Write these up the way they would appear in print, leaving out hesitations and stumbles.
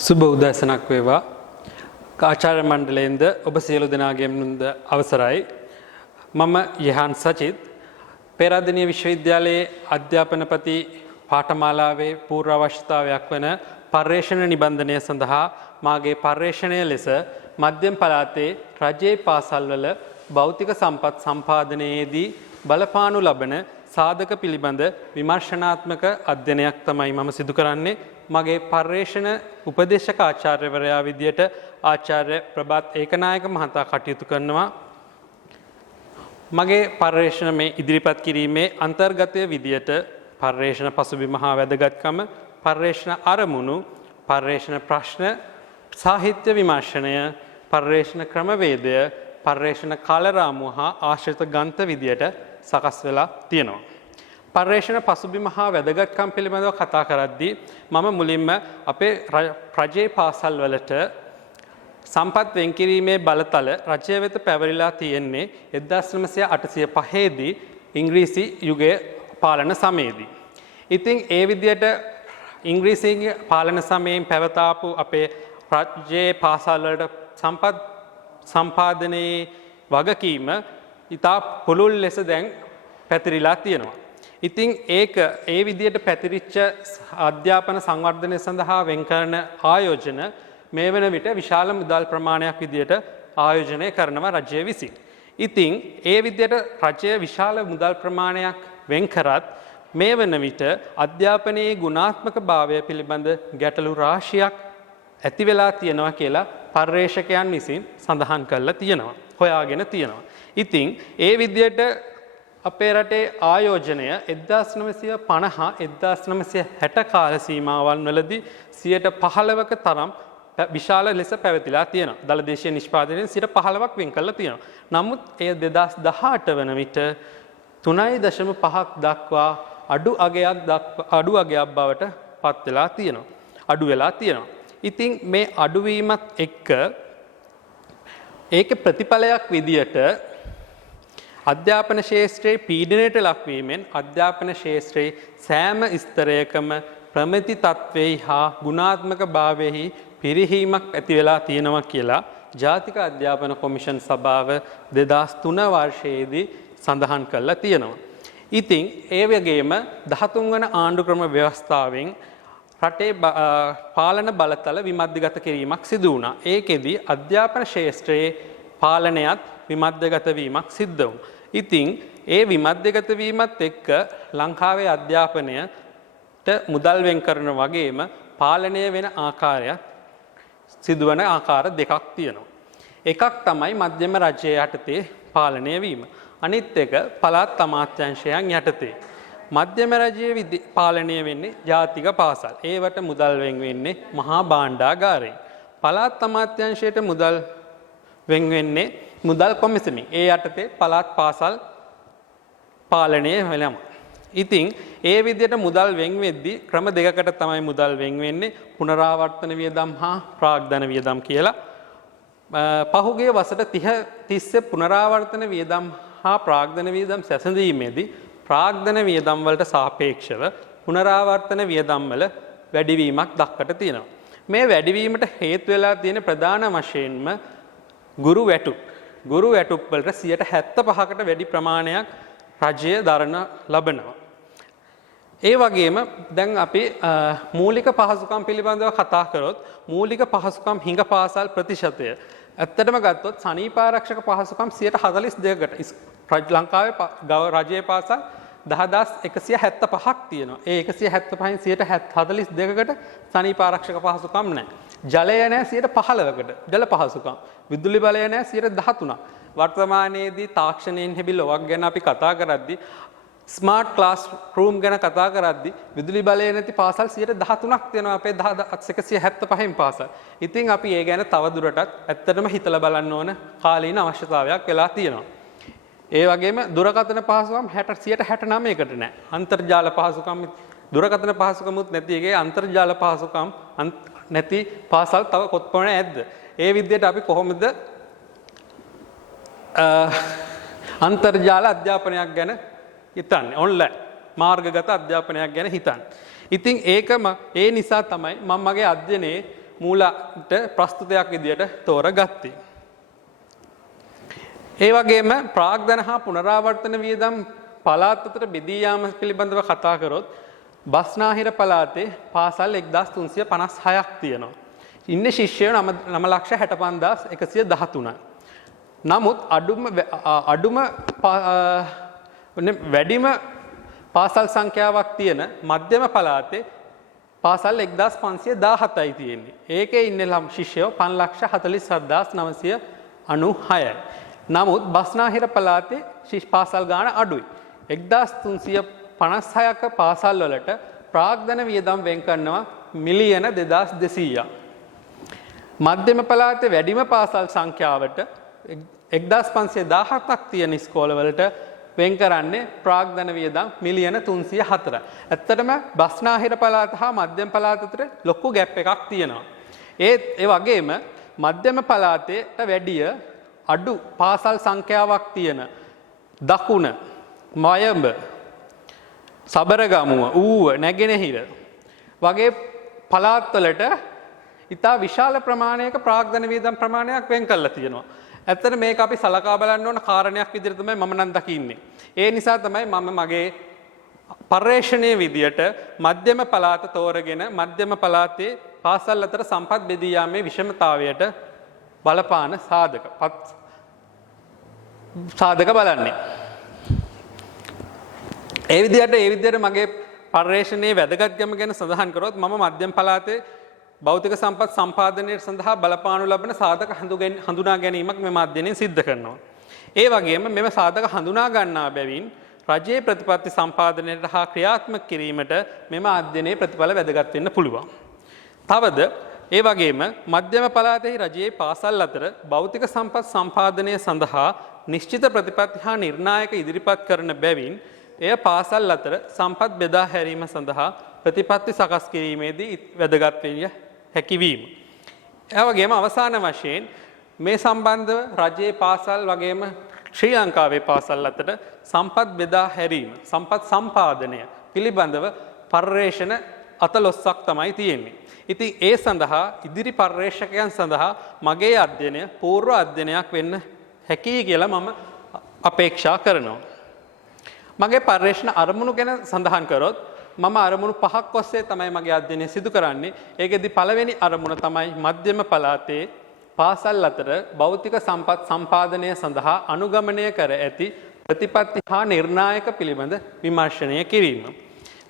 සුබ උදෑසනක් වේවා. ආචාර්ය මණ්ඩලයෙන්ද ඔබ සියලු දෙනාගේම අවසරයි. මම යහන් සචිත් පෙරාදෙණිය විශ්වවිද්‍යාලයේ අධ්‍යාපනපති පාඨමාලාවේ පූර්ව අවශ්‍යතාවයක් වන පර්යේෂණ නිබන්ධනය සඳහා මාගේ පර්යේෂණය ලෙස මධ්‍යම පළාතේ රජයේ පාසල්වල භෞතික සම්පත් සම්පාදනයේදී බලපානු ලබන සාධක පිළිබඳ විමර්ශනාත්මක අධ්‍යයනයක් තමයි මම සිදු කරන්නේ. මගේ පර්යේෂණ උපදේශක ආචාර්යවරයා විදියට ආචාර්ය ප්‍රභාත් ඒකනායක මහතා කටයුතු කරනවා. මගේ පර්යේෂණ මේ ඉදිරිපත් කිරීමේ අන්තර්ගතය විදියට පර්යේෂණ පසුබිම හා වැදගත්කම, පර්යේෂණ අරමුණු, පර්යේෂණ ප්‍රශ්න, සාහිත්‍ය විමර්ශනය, පර්යේෂණ ක්‍රමවේදය, පර්යේෂණ කාලරාමුව හා ආශ්‍රිත ග්‍රන්ථ විදියට සකස් වෙලා තියෙනවා. පර්යේෂණ පසුබිම හා වැදගත්කම් පිළිබඳව කතා කරද්දී මම මුලින්ම අපේ රජයේ පාසල් වලට සම්පත් වෙන්කිරීමේ බලතල රජය වෙත පැවරිලා තියෙන්නේ 1985 දී ඉංග්‍රීසි යුගයේ පාලන සමයේදී. ඉතින් ඒ විදියට ඉංග්‍රීසිගේ පාලන සමයෙන් පැවතාපු අපේ රජයේ පාසල් වලට සම්පත් සම්පාදනයේ වගකීම ඉතා පුළුල් ලෙස දැන් පැතිරිලා තියෙනවා. ඉතින් ඒක ඒ විදියට පැතිරිච්ච අධ්‍යාපන සංවර්ධනය සඳහා වෙන් කරන ආයෝජන මේ වන විට විශාල මුදල් ප්‍රමාණයක් විදියට ආයෝජනය කරනවා රජය විසින්. ඉතින් ඒ විදියට රජය විශාල මුදල් ප්‍රමාණයක් වෙන් කරත් මේ වන විට අධ්‍යාපනයේ ගුණාත්මක භාවය පිළිබඳ ගැටලු රාශියක් ඇති වෙලා තියෙනවා කියලා පර්යේෂකයන් විසින් සඳහන් කරලා තියෙනවා, හොයාගෙන තියෙනවා. ඉතින් ඒ විදියට අපේ රටේ ආයෝජනය 1950-1960 කාල සීමාවන් වලදී 15%ක තරම් විශාල ලෙස පැවතිලා තියෙනවා. දළදේශීය නිෂ්පාදනයෙන් 15%ක් වෙන් කරලා තියෙනවා. නමුත් එය 2018 වන විට 3.5ක් දක්වා අඩු අගයක් බවට පත් වෙලා තියෙනවා. අඩු වෙලා තියෙනවා. ඉතින් මේ අඩුවීමත් එක්ක ඒකේ ප්‍රතිඵලයක් විදියට අධ්‍යාපන ශාස්ත්‍රයේ පීඩනයට ලක්වීමෙන් අධ්‍යාපන ශාස්ත්‍රයේ සෑම ස්තරයකම ප්‍රමිති තත්ත්වෙහි හා ගුණාත්මක භාවයෙහි පිරිහීමක් ඇති වෙලා තියෙනවා කියලා ජාතික අධ්‍යාපන කොමිෂන් සභාව 2003 වර්ෂයේදී සඳහන් කරලා තියෙනවා. ඉතින් ඒ වගේම 13 වන ආණ්ඩුක්‍රම ව්‍යවස්ථාවෙන් රටේ පාලන බලතල විමධ්‍යගත කිරීමක් සිදු වුණා. ඒකෙදී අධ්‍යාපන ශාස්ත්‍රයේ පාලනයත් විමධ්‍යගත වීමක් සිද්ධ වුණා. ඉතින් ඒ විමධ්‍යගත වීමත් එක්ක ලංකාවේ අධ්‍යාපනයට මුදල් වෙන් කරන වගේම පාලනය වෙන ආකාරයක් සිදුවන ආකාර දෙකක් තියෙනවා. එකක් තමයි මධ්‍යම රජය යටතේ පාලනය වීම. අනිත් එක පළාත් අමාත්‍යාංශයන් යටතේ. මධ්‍යම රජයේ පාලනය වෙන්නේ ජාතික පාසල්. ඒවට මුදල් වෙන් වෙන්නේ මහා භාණ්ඩාගාරයෙන්. පළාත් අමාත්‍යාංශයට මුදල් වෙන් වෙන්නේ මුදල් කොමිසමෙන්. ඒ යටතේ පළාත් පාසල් පාලනය වෙනවා. ඉතින් ඒ විදිහට මුදල් වෙන් වෙද්දී ක්‍රම දෙකකට තමයි මුදල් වෙන් වෙන්නේ. පුනරාවර්තන වියදම් හා ප්‍රාග්ධන වියදම් කියලා. පහුගිය වසර 30 පුනරාවර්තන වියදම් හා ප්‍රාග්ධන වියදම් සැසඳීමේදී ප්‍රාග්ධන වියදම් වලට සාපේක්ෂව පුනරාවර්තන වියදම් වල වැඩිවීමක් දක්වට තියෙනවා. මේ වැඩිවීමට හේතු වෙලා තියෙන ප්‍රධාන වශයෙන්ම ගුරු වැටුප් වලට 75%කට වැඩි ප්‍රමාණයක් රජය දරන ලබනවා. ඒ වගේම දැන් අපි මූලික පහසුකම් පිළිබඳව කතා කරොත් මූලික පහසුකම් හිඟ පාසල් ප්‍රතිශතය ඇත්තටම ගත්තොත් සනීපාරක්ෂක පහසුකම් 42%කට ලංකාවේ රජයේ පාසල් 10175ක් තියෙනවා. ඒ 175න් 42%කට සනීපාරක්ෂක පහසුකම් නැහැ. ජලය නැහැ 15%කට ජල පහසුකම්. විදුලි බලය නැහැ 13%ක්. වර්තමානයේදී තාක්ෂණයෙන් හැබි ලොවක් ගැන අපි කතා කරද්දී ස්මාර්ට් ක්ලාස් රූම් ගැන කතා කරද්දී විදුලි බලය නැති පාසල් 13%ක් තියෙනවා අපේ 175න් පාසල්. ඉතින් අපි ඒ ගැන තව දුරටත් ඇත්තටම හිතලා බලන්න ඕන කාලීන අවශ්‍යතාවයක් වෙලා තියෙනවා. ඒ වගේම දුරකථන පහසුකම් 69%කට නැහැ. අන්තර්ජාල පහසුකම් දුරකථන පහසුකමුත් නැති එකේ අන්තර්ජාල පහසුකම් නැති පාසල් තව කොත්පොණ ඇද්ද? ඒ විදිහට අපි කොහොමද අන්තර්ජාල අධ්‍යාපනයක් ගැන හිතන්නේ? ඔන්ලයින් මාර්ගගත අධ්‍යාපනයක් ගැන හිතන්නේ. ඉතින් ඒකම ඒ නිසා තමයි මම මගේ අධ්‍යයනයේ මූලට ප්‍රස්තුතයක් විදියට තෝරගත්තේ. ඒ වගේම ප්‍රාග්ධන හා පුනරාවර්තන වියදම් පළාත් අතර බෙදී යාම පිළිබඳව කතා කරොත් බස්නාහිර පළාතේ පාසල් 1356ක් තියෙනවා. ඉන්නේ ශිෂ්‍යයෝ 9,65,113. නමුත් වැඩිම පාසල් සංඛ්‍යාවක් තියෙන මධ්‍යම පළාතේ පාසල් 1517යි තියෙන්නේ. ඒකේ ඉන්නේ ශිෂ්‍යයෝ 5,47,996යි. නමුත් බස්නාහිර පළාතේ පාසල් ගාන අඩුයි. 1356ක පාසල් වලට ප්‍රාග්ධන වියදම් වෙන් කරනවා මිලියන 2200ක්. මධ්‍යම පළාතේ වැඩිම පාසල් සංඛ්‍යාවට 1517ක් තියෙන ඉස්කෝලවලට වෙන් කරන්නේ ප්‍රාග්ධන වියදම් මිලියන 304. ඇත්තටම බස්නාහිර පළාත හා මධ්‍යම පළාත අතර ලොකු ગેප් එකක් තියෙනවා. ඒ වගේම මධ්‍යම පළාතේට වැඩිය අඩු පාසල් සංඛ්‍යාවක් තියෙන දකුණ, මයඹ, සබරගමුව, ඌව, නැගෙනහිර වගේ පළාත්වලට ඉතා විශාල ප්‍රමාණයක ප්‍රාග්ධන වියදම් ප්‍රමාණයක් වෙන් කරලා තියෙනවා. ඇත්තට මේක අපි සලකා බලන්න ඕන කාරණයක් විදිහට තමයි මම නම් දකින්නේ. ඒ නිසා තමයි මම මගේ පර්යේෂණයේ විදියට මධ්‍යම පළාත තෝරගෙන මධ්‍යම පළාතේ පාසල් අතර සම්පත් බෙදී යාමේ විෂමතාවයට බලපාන සාධක බලන්නේ. ඒ විදියට මගේ පර්යේෂණයේ වැදගත්කම ගැන සඳහන් කරොත් මම මධ්‍යම පළාතේ භෞතික සම්පත් සම්පාදනය සඳහා බලපානු ලබන සාධක හඳුනා ගැනීමක් මෙම අධ්‍යයනයෙන් සිද්ධ කරනවා. ඒ වගේම මෙම සාධක හඳුනා ගන්නා බැවින් රජයේ ප්‍රතිපත්ති සම්පාදනයට හා ක්‍රියාත්මක කිරීමට මෙම අධ්‍යයනයේ ප්‍රතිඵල වැදගත් වෙන්න පුළුවන්. තවද ඒ වගේම මධ්‍යම පළාතෙහි රජයේ පාසල් අතර භෞතික සම්පත් සම්පාදනය සඳහා නිශ්චිත ප්‍රතිපත්ති හා නිර්ණායක ඉදිරිපත් කරන බැවින් එය පාසල් අතර සම්පත් බෙදා හැරීම සඳහා ප්‍රතිපත්ති සකස් කිරීමේදී වැදගත් වෙන්න හැකිවීම. ඒ වගේම අවසාන වශයෙන් මේ සම්බන්ධව රජයේ පාසල් වගේම ශ්‍රී ලංකාවේ පාසල් අතර සම්පත් බෙදා හැරීම, සම්පත් සම්පාදනය පිළිබඳව පර්යේෂණ 14ක් තමයි තියෙන්නේ. ඉතින් ඒ සඳහා ඉදිරි පර්යේෂකයන් සඳහා මගේ අධ්‍යයනය පූර්ව අධ්‍යයනයක් වෙන්න හැකි කියලා මම අපේක්ෂා කරනවා. මගේ පර්යේෂණ අරමුණු ගැන සඳහන් කරොත් මම අරමුණු 5ක් ඔස්සේ තමයි මගේ අධ්‍යයනය සිදු කරන්නේ. ඒකෙදි පළවෙනි අරමුණ තමයි මධ්‍යම පළාතේ පාසල් අතර භෞතික සම්පත් සම්පාදනය සඳහා අනුගමනය කර ඇති ප්‍රතිපත්ති හා නිර්ණායක පිළිබඳ විමර්ශනය කිරීම.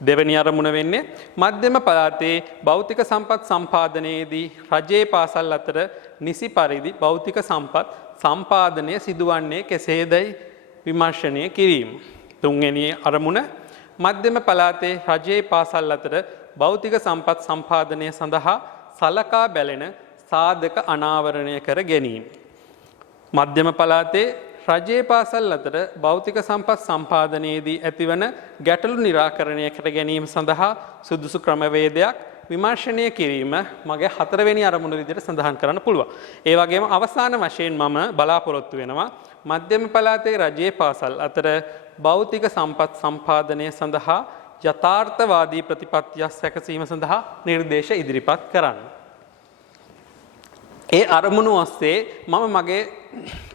දෙවැනි අරමුණ වෙන්නේ මධ්‍යම පළාතේ භෞතික සම්පත් සම්පාදනයේදී රජයේ පාසල් අතර නිසි පරිදි භෞතික සම්පත් සම්පාදනය සිදුවන්නේ කෙසේදයි විමර්ශනය කිරීම. තුන්වෙනි අරමුණ මධ්‍යම පළාතේ රජයේ පාසල් අතර භෞතික සම්පත් සම්පාදනය සඳහා සලකා බැලෙන සාධක අනාවරණය කර ගැනීම. මධ්‍යම පළාතේ රජයේ පාසල් අතර භෞතික සම්පත් සම්පාදනයේදී ඇතිවන ගැටලු නිරාකරණය කර ගැනීම සඳහා සුදුසු ක්‍රමවේදයක් විමර්ශනය කිරීම මගේ 4 වෙනි අරමුණ විදිහට සඳහන් කරන්න පුළුවන්. ඒ වගේම අවසාන වශයෙන් මම බලාපොරොත්තු වෙනවා මධ්‍යම පළාතේ රජයේ පාසල් අතර භෞතික සම්පත් සම්පාදනය සඳහා යථාර්ථවාදී ප්‍රතිපත්තියක් සැකසීම සඳහා නිර්දේශ ඉදිරිපත් කරන්න. ඒ අරමුණු ඔස්සේ මම මගේ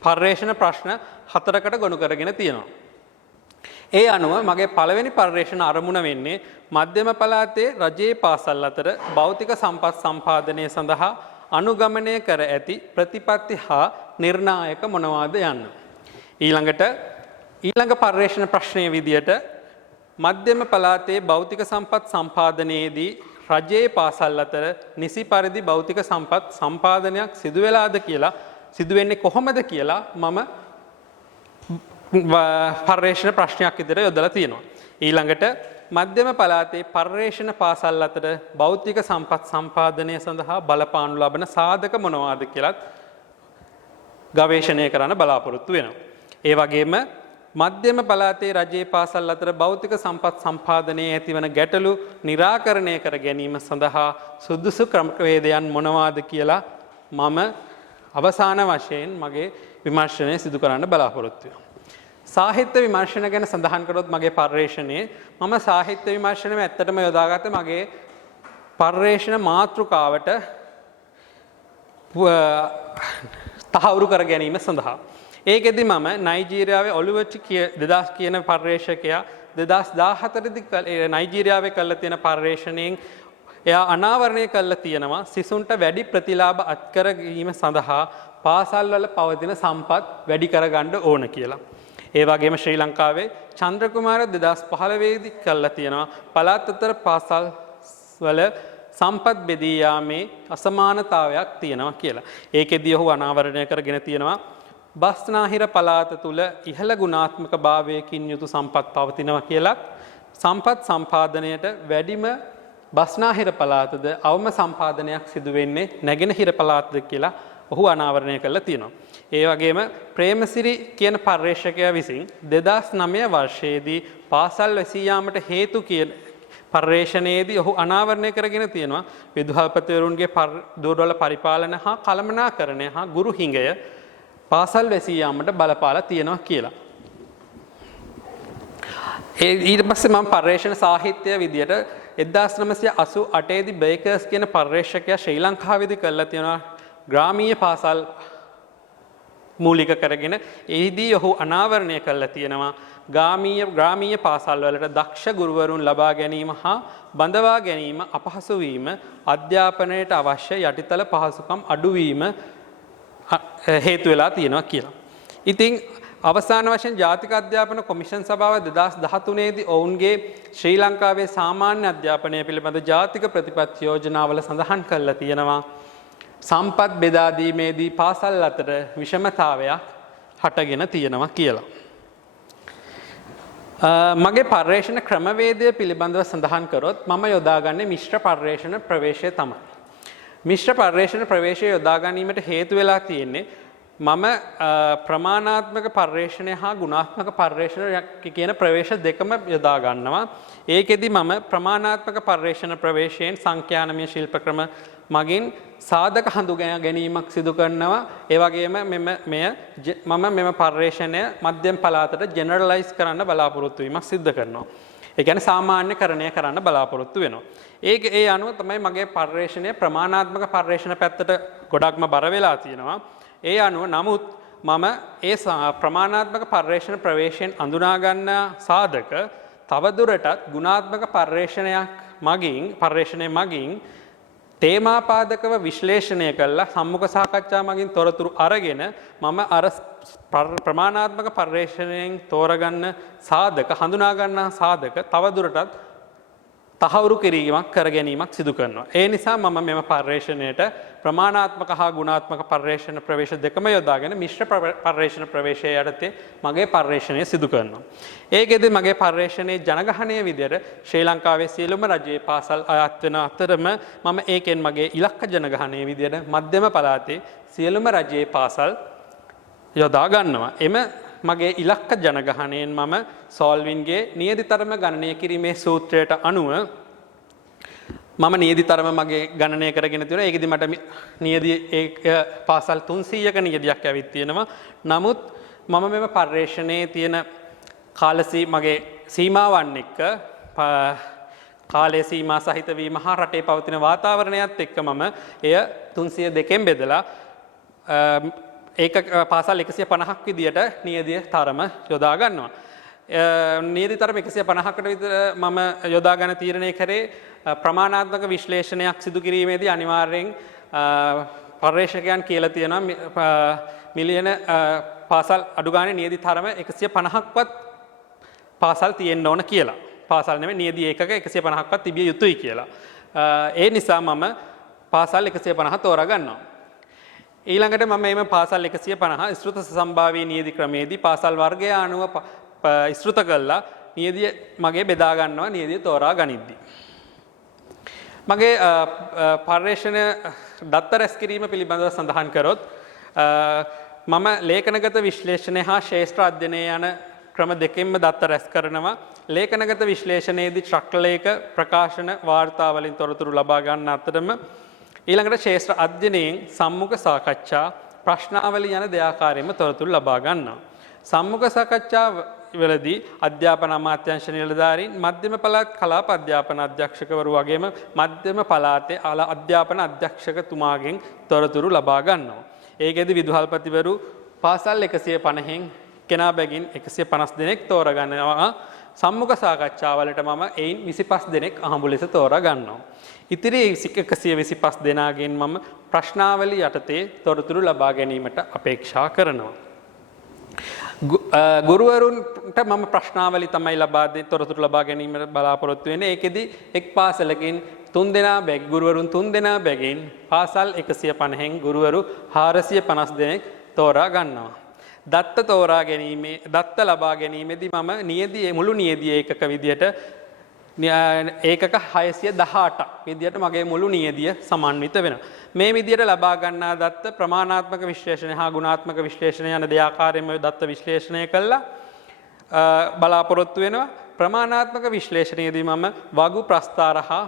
පර්යේෂණ ප්‍රශ්න 4කට ගොනු කරගෙන තියෙනවා. ඒ අනුව මගේ පළවෙනි පර්යේෂණ අරමුණ වෙන්නේ මධ්‍යම පළාතේ රජයේ පාසල් අතර භෞතික සම්පත් සම්පාදනය සඳහා අනුගමනය කර ඇති ප්‍රතිපත්ති හා නිර්ණායක මොනවාද යන්න. ඊළඟ පර්යේෂණ ප්‍රශ්නයේ විදියට මධ්‍යම පළාතේ භෞතික සම්පත් සම්පාදනයේදී රජයේ පාසල් අතර නිසි පරිදි භෞතික සම්පත් සම්පාදනයක් සිදු වෙලාද කියලා සිදු වෙන්නේ කොහොමද කියලා මම පර්යේෂණ ප්‍රශ්නයක් විදිහට යොදලා තියෙනවා. ඊළඟට මධ්‍යම පළාතේ පර්යේෂණ පාසල් අතර භෞතික සම්පත් සම්පාදනය සඳහා බලපානු ලබන සාධක මොනවාද කියලාත් ගවේෂණය කරන්න බලාපොරොත්තු වෙනවා. ඒ වගේම මධ්‍යම පළාතේ රජයේ පාසල් අතර භෞතික සම්පත් සම්පාදනයේ ඇතිවන ගැටලු निराකරණය කර ගැනීම සඳහා සුදුසු ක්‍රමවේදයන් මොනවාද කියලා මම අවසාන වශයෙන් මගේ විමර්ශනය සිදු කරන්න බලාපොරොත්තු වෙනවා. සාහිත්‍ය විමර්ශන ගැන සඳහන් කරොත් මගේ පර්යේෂණයේ මම සාහිත්‍ය විමර්ශනය ඇත්තටම යොදාගත්තේ මගේ පර්යේෂණ මාතෘකාවට තහවුරු කර ගැනීම සඳහා. ඒකෙදි මම නයිජීරියාවේ ඔලිවර් කියන පර්යේෂකයා 2014 නයිජීරියාවේ කළා තියෙන පර්යේෂණයෙන් එයා අනාවරණය කළා තියෙනවා සිසුන්ට වැඩි ප්‍රතිලාභ අත්කර ගැනීම සඳහා පාසල් වල පවතින සම්පත් වැඩි කරගන්න ඕන කියලා. ඒ වගේම ශ්‍රී ලංකාවේ චන්ද්‍රකුමාර 2015 දී කළා තියෙනවා පළාත් අතර පාසල් වල සම්පත් බෙදී යාමේ අසමානතාවයක් තියෙනවා කියලා. ඒකෙදී ඔහු අනාවරණය කරගෙන තියෙනවා බස්නාහිර පළාත තුල ඉහළ ගුණාත්මක භාවයකින් යුතු සම්පත් පවතිනවා කියලා. සම්පත් සම්පාදනයට වැඩිම බස්නාහිර පළාතද අවම සම්පාදනයක් සිදු වෙන්නේ නැගෙනහිර පළාතද කියලා ඔහු අනාවරණය කළා තියෙනවා. ඒ වගේම ප්‍රේමසිරි කියන පර්යේෂකයා විසින් 2009 වර්ෂයේදී පාසල් වැසී යාමට හේතු කියන පර්යේෂණයේදී ඔහු අනාවරණය කරගෙන තියෙනවා විදුහල්පතිවරුන්ගේ දුර්වල පරිපාලන හා කළමනාකරණය හා ගුරු හිඟය පාසල් වැසී යාමට බලපාලා තියෙනවා කියලා. ඊට පස්සේ මම පර්යේෂණ සාහිත්‍ය විදියට 1988 දී බේකර්ස් කියන පර්යේෂකයා ශ්‍රී ලංකාවේදී කළා තියෙනවා ග්‍රාමීය පාසල් මූලික කරගෙන එහිදී ඔහු අනාවරණය කළා තියෙනවා ග්‍රාමීය පාසල් වලට දක්ෂ ගුරුවරුන් ලබා ගැනීම හා බඳවා ගැනීම අපහසු වීම අධ්‍යාපනයට අවශ්‍ය යටිතල පහසුකම් අඩු වීම හේතු වෙලා තියෙනවා කියලා. ඉතින් අවසාන වශයෙන් ජාතික අධ්‍යාපන කොමිෂන් සභාව 2013 දී ඔවුන්ගේ ශ්‍රී ලංකාවේ සාමාන්‍ය අධ්‍යාපනය පිළිබඳ ජාතික ප්‍රතිපත්ති යෝජනාවල සඳහන් කරලා තියෙනවා සම්පත් බෙදා දීමේදී පාසල් අතර විෂමතාවයක් හටගෙන තියෙනවා කියලා. මගේ පර්යේෂණ ක්‍රමවේදය පිළිබඳව සඳහන් කරොත් මම යොදාගන්නේ මිශ්‍ර පර්යේෂණ ප්‍රවේශය තමයි. මිශ්‍ර පර්යේෂණ ප්‍රවේශය යොදා ගැනීමට හේතු වෙලා තියෙන්නේ මම ප්‍රමාණාත්මක පර්යේෂණය හා ගුණාත්මක පර්යේෂණ කියන ප්‍රවේශ දෙකම යොදා ගන්නවා. ඒකෙදි මම ප්‍රමාණාත්මක පර්යේෂණ ප්‍රවේශයෙන් සංඛ්‍යානමය ශිල්ප ක්‍රම මගින් සාධක හඳුනා ගැනීමක් සිදු කරනවා. ඒ වගේම මම මෙම පර්යේෂණය මධ්‍යම පළාතට ජෙනරලයිස් කරන්න බලාපොරොත්තු වීමක් සිදු කරනවා. ඒ කියන්නේ සාමාන්‍යකරණය කරන්න බලාපොරොත්තු වෙනවා. ඒ අනුව තමයි මගේ පර්යේෂණය ප්‍රමාණාත්මක පර්යේෂණ පැත්තට ගොඩක්ම බර වෙලා තියෙනවා. ඒ අනුව නමුත් මම ඒ ප්‍රමාණාත්මක පර්යේෂණ ප්‍රවේශයෙන් අඳුනා ගන්න සාධක තවදුරටත් ගුණාත්මක පර්යේෂණය මගින් තේමාපාදකව විශ්ලේෂණය කළා සම්මුඛ සාකච්ඡා මගින් තොරතුරු අරගෙන මම අර ප්‍රමාණාත්මක පර්යේෂණයෙන් තෝරගන්න සාධක හඳුනා ගන්න සාධක තවදුරටත් තහවුරු කිරීමක් කර ගැනීමක් සිදු කරනවා. ඒ නිසා මම මෙම පර්යේෂණයට ප්‍රමාණාත්මක හා ගුණාත්මක පර්යේෂණ ප්‍රවේශ දෙකම යොදාගෙන මිශ්‍ර පර්යේෂණ ප්‍රවේශය යටතේ මගේ පර්යේෂණය සිදු කරනවා. ඒකෙදි මගේ පර්යේෂණයේ ජනගහනය විදියට ශ්‍රී ලංකාවේ සියලුම රජයේ පාසල් අයත් වෙන අතරම මම ඒකෙන් මගේ ඉලක්ක ජනගහනය විදියට මධ්‍යම පළාතේ සියලුම රජයේ පාසල් යොදා ගන්නවා. එම මගේ ඉලක්ක ජනගහනයෙන් මම සෝල්වින්ගේ නියදිතරම ගණනය කිරීමේ සූත්‍රයට අනුව මම නියදිතරම මගේ ගණනය කරගෙන තියෙනවා. ඒකෙදි මට නියදි පාසල් 300ක නියදියක් ඇවිත් තියෙනවා. නමුත් මම මෙම පර්යේෂණයේ තියෙන මගේ සීමාවන් එක්ක කාලය සීමා සහිත වීම හා රටේ පවතින වාතාවරණයත් එක්ක මම එය 302කින් බෙදලා ඒක පාසල් 150ක් විදියට නියදිය තරම යොදා ගන්නවා. නියදි තරම 150කට විතර මම යොදා ගන්න තීරණය කරේ ප්‍රමාණාත්මක විශ්ලේෂණයක් සිදු කිරීමේදී අනිවාර්යෙන් පර්යේෂකයන් කියලා තියෙනවා මිලියන පාසල් අඩු ගානේ නියදි තරම 150ක්වත් පාසල් තියෙන්න ඕන කියලා. පාසල් නෙමෙයි නියදි ඒකක 150ක්වත් තිබිය යුතුයි කියලා. ඒ නිසා මම පාසල් 150 තෝරා ගන්නවා. ඊළඟට මම මේ පාසල් 150 ස්ෘත සම්භාවී නියදි ක්‍රමේදී පාසල් වර්ගය අනුව ස්ෘත කළා නියදිය මගේ බෙදා ගන්නවා නියදිය තෝරා ගනිද්දී. මගේ පර්යේෂණ දත්ත රැස් කිරීම පිළිබඳව සඳහන් කරොත් මම ලේඛනගත විශ්ලේෂණය හා ශේෂ්ත්‍ර අධ්‍යයනය යන ක්‍රම දෙකෙන්ම දත්ත රැස් කරනවා. ලේඛනගත විශ්ලේෂණයේදී ශක්ලේඛ ප්‍රකාශන වාර්තා වලින් තොරතුරු ලබා ගන්න අතරම ඊළඟට ශේෂ්ත්‍ර අධ්‍යයනයෙන් සම්මුඛ සාකච්ඡා ප්‍රශ්නාවලි යන දෙආකාරයෙන්ම තොරතුරු ලබා ගන්නවා. සම්මුඛ සාකච්ඡා වලදී අධ්‍යාපන අමාත්‍යාංශ නිලධාරීන් මධ්‍යම පළාත් කලාප අධ්‍යාපන අධ්‍යක්ෂකවරු වගේම මධ්‍යම පළාතේ අධ්‍යාපන අධ්‍යක්ෂකතුමාගෙන් තොරතුරු ලබා ගන්නවා. ඒකෙදි විදුහල්පතිවරු පාසල් 150න් කෙනා බැගින් 150 දෙනෙක් තෝරගන්නවා. සම්මුඛ සාකච්ඡාවලට මම එයින් 25 දෙනෙක් අහඹු ලෙස තෝරා ගන්නවා. ඉතිරි 125 දෙනාගෙන් මම ප්‍රශ්නාවලි යටතේ තොරතුරු ලබා ගැනීමට අපේක්ෂා කරනවා. ගුරුවරුන්ට මම ප්‍රශ්නාවලි තමයි ලබා දෙන්නේ තොරතුරු ලබා ගැනීමට බලාපොරොත්තු වෙන්නේ. ඒකෙදි එක් පාසලකින් 3 දෙනා ගුරුවරුන් 3 දෙනා බැගින් පාසල් 150න් ගුරුවරු 450 දෙනෙක් තෝරා ගන්නවා. දත්ත තෝරා ගැනීමේ දත්ත ලබා ගැනීමේදී මම නියදී මුළු නියදී ඒකක විදියට ඒකක 618ක් විදියට මගේ මුළු නියදිය සමන්විත වෙනවා. මේ විදියට ලබා ගන්නා දත්ත ප්‍රමාණාත්මක විශ්ලේෂණය හා ගුණාත්මක විශ්ලේෂණය යන දෙආකාරයෙන්ම දත්ත විශ්ලේෂණය කළා බලාපොරොත්තු වෙනවා. ප්‍රමාණාත්මක විශ්ලේෂණයේදී මම වගු ප්‍රස්ථාර හා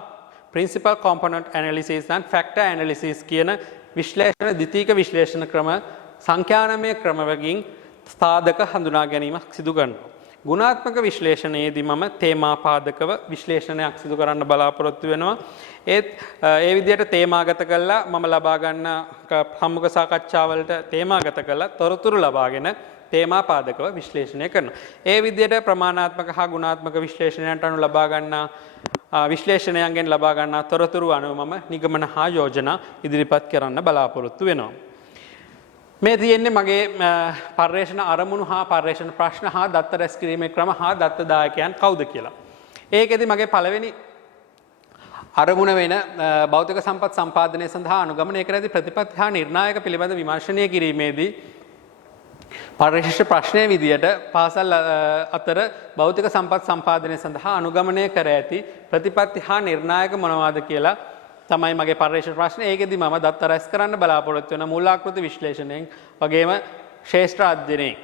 principal component analysis and factor analysis කියන විශ්ලේෂණ ද්විතීක විශ්ලේෂණ ක්‍රම සංඛ්‍යානමය ක්‍රමවකින් ස්ථාදක හඳුනා ගැනීමක් සිදු කරනවා. ගුණාත්මක විශ්ලේෂණයේදී මම තේමාපාදකව විශ්ලේෂණයක් සිදු කරන්න බලාපොරොත්තු වෙනවා. ඒ විදිහට තේමාගත කළා මම ලබා ගන්න සම්මුඛ සාකච්ඡාවලට තේමාගත කළා තොරතුරු ලබාගෙන තේමාපාදකව විශ්ලේෂණය කරනවා. ඒ විදිහට ප්‍රමාණාත්මක හා ගුණාත්මක විශ්ලේෂණයන්ට අනුව ලබා ගන්නා විශ්ලේෂණයන්ගෙන් ලබා ගන්නා තොරතුරු අනුව මම නිගමන හා යෝජනා ඉදිරිපත් කරන්න බලාපොරොත්තු වෙනවා. මේ තියෙන්නේ මගේ පර්යේෂණ අරමුණු හා පර්යේෂණ ප්‍රශ්න හා දත්ත රැස් කිරීමේ ක්‍රම හා දත්ත දායකයන් කවුද කියලා. ඒකෙදි මගේ පළවෙනි අරමුණ වෙන භෞතික සම්පත් සම්පාදනය සඳහා අනුගමනය කරදී ප්‍රතිපත්ති හා නිර්ණායක පිළිබඳ විමර්ශනය කිරීමේදී පර්යේෂණ ප්‍රශ්නයේ විදියට පාසල් අතර භෞතික සම්පත් සම්පාදනය සඳහා අනුගමනය කර ඇති ප්‍රතිපත්ති හා නිර්ණායක මොනවාද කියලා තමයි මගේ පර්යේෂණ ප්‍රශ්නේ. ඒකෙදි මම දත්ත රැස් කරන්න බලාපොරොත්තු වෙන මූලාකෘති විශ්ලේෂණයෙන් වගේම ශ්‍රේෂ්ඨ අධ්‍යයනයෙන්.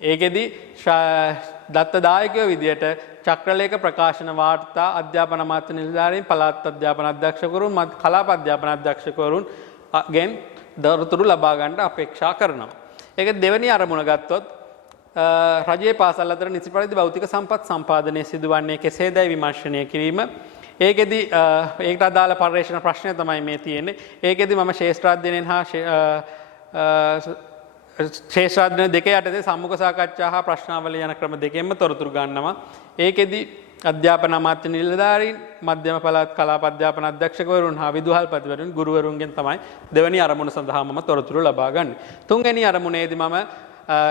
ඒකෙදි දත්ත දායකයෝ විදියට චක්‍රලේඛ ප්‍රකාශන වාර්තා අධ්‍යාපන අමාත්‍ය නිලධාරීන් පළාත් අධ්‍යාපන අධ්‍යක්ෂකවරුන් කලාප අධ්‍යාපන අධ්‍යක්ෂකවරුන් ගෙන් දරතුරු ලබා ගන්න අපේක්ෂා කරනවා. ඒක දෙවෙනි අරමුණ ගත්තොත් රජයේ පාසල් අතර නිසි පරිදි භෞතික සම්පත් සම්පාදනය සිදුවන්නේ කෙසේදයි විමර්ශනය කිරීම. ඒකෙදි ඒකට අදාළ පර්යේෂණ ප්‍රශ්නය තමයි මේ තියෙන්නේ. ඒකෙදි මම ශ්‍රේෂ්ඨාධ්‍යයනයෙන් හා ශ්‍රේෂ්ඨාධ්‍යයන දෙක යටතේ සම්මුඛ සාකච්ඡා හා ප්‍රශ්නාවලිය යන ක්‍රම දෙකෙන්ම තොරතුරු ගන්නවා. ඒකෙදි අධ්‍යාපන අමාත්‍ය නිලධාරීන් මධ්‍යම පළාත් කලාප අධ්‍යාපන අධ්‍යක්ෂකවරුන් හා විදුහල්පතිවරුන් ගුරුවරුන්ගෙන් තමයි දෙවැනි අරමුණ සඳහා මම තොරතුරු ලබා ගන්නේ. තුන්වෙනි අරමුණේදී මම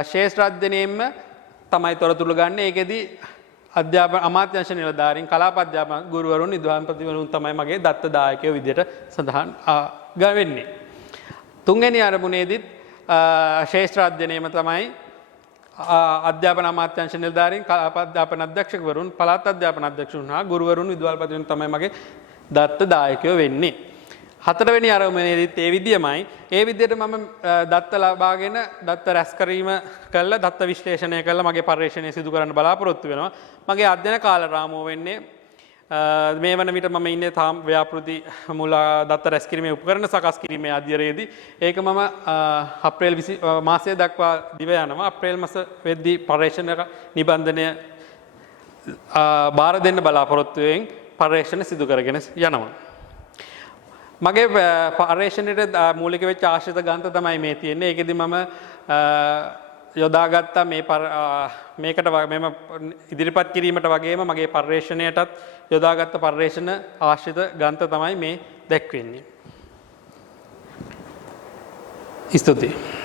ශ්‍රේෂ්ඨාධ්‍යයනයෙන්ම තමයි තොරතුරු ගන්න. ඒකෙදි අධ්‍යාපන අමාත්‍යාංශ නිලධාරීන් කලාප අධ්‍යාපන ගුරුවරුන් විදුහල්පතිවරුන් තමයි මගේ දත්ත දායකයෝ විදිහට සඳහන් වෙන්නේ. තුන්වෙනි අරමුණේදීත් ශ්‍රේෂ්ඨ අධ්‍යයනයේම තමයි අධ්‍යාපන අමාත්‍යාංශ නිලධාරීන් කලාප අධ්‍යාපන අධ්‍යක්ෂකවරුන් පළාත් අධ්‍යාපන අධ්‍යක්ෂකවරුන් හා ගුරුවරුන් විදුහල්පතිවරුන් තමයි මගේ දත්ත දායකයෝ වෙන්නේ. හතරවෙනි අරමුණේදීත් ඒ විදියමයි. ඒ විදියට මම දත්ත ලබාගෙන දත්ත රැස් කිරීම කළා දත්ත විශ්ලේෂණය කළා මගේ පර්යේෂණය සිදු කරන්න බලාපොරොත්තු වෙනවා. මගේ අධ්‍යයන කාල රාමුව වෙන්නේ මේ වන විට මම ඉන්නේ තාම ව්‍යාපෘති මූල දත්ත රැස් කිරීමේ උපකරණ සකස් කිරීමේ අධ්‍යයනයේදී ඒක මම අප්‍රේල් 20 මාසය දක්වා දිව යනවා. අප්‍රේල් මාස වෙද්දී පර්යේෂණ නිබන්ධනය බාර දෙන්න බලාපොරොත්තු වෙමින් පර්යේෂණ සිදු කරගෙන යනවා. මගේ පර්යේෂණයට මූලික වෙච්ච ආශ්‍රිත ග්‍රන්ථ තමයි මේ තියෙන්නේ. ඒකෙදි මම යොදාගත්තා මේකට මෙම ඉදිරිපත් කිරීමට වගේම මගේ පර්යේෂණයටත් යොදාගත්ත පර්යේෂණ ආශ්‍රිත ග්‍රන්ථ තමයි මේ දැක්වෙන්නේ. ස්තුතියි.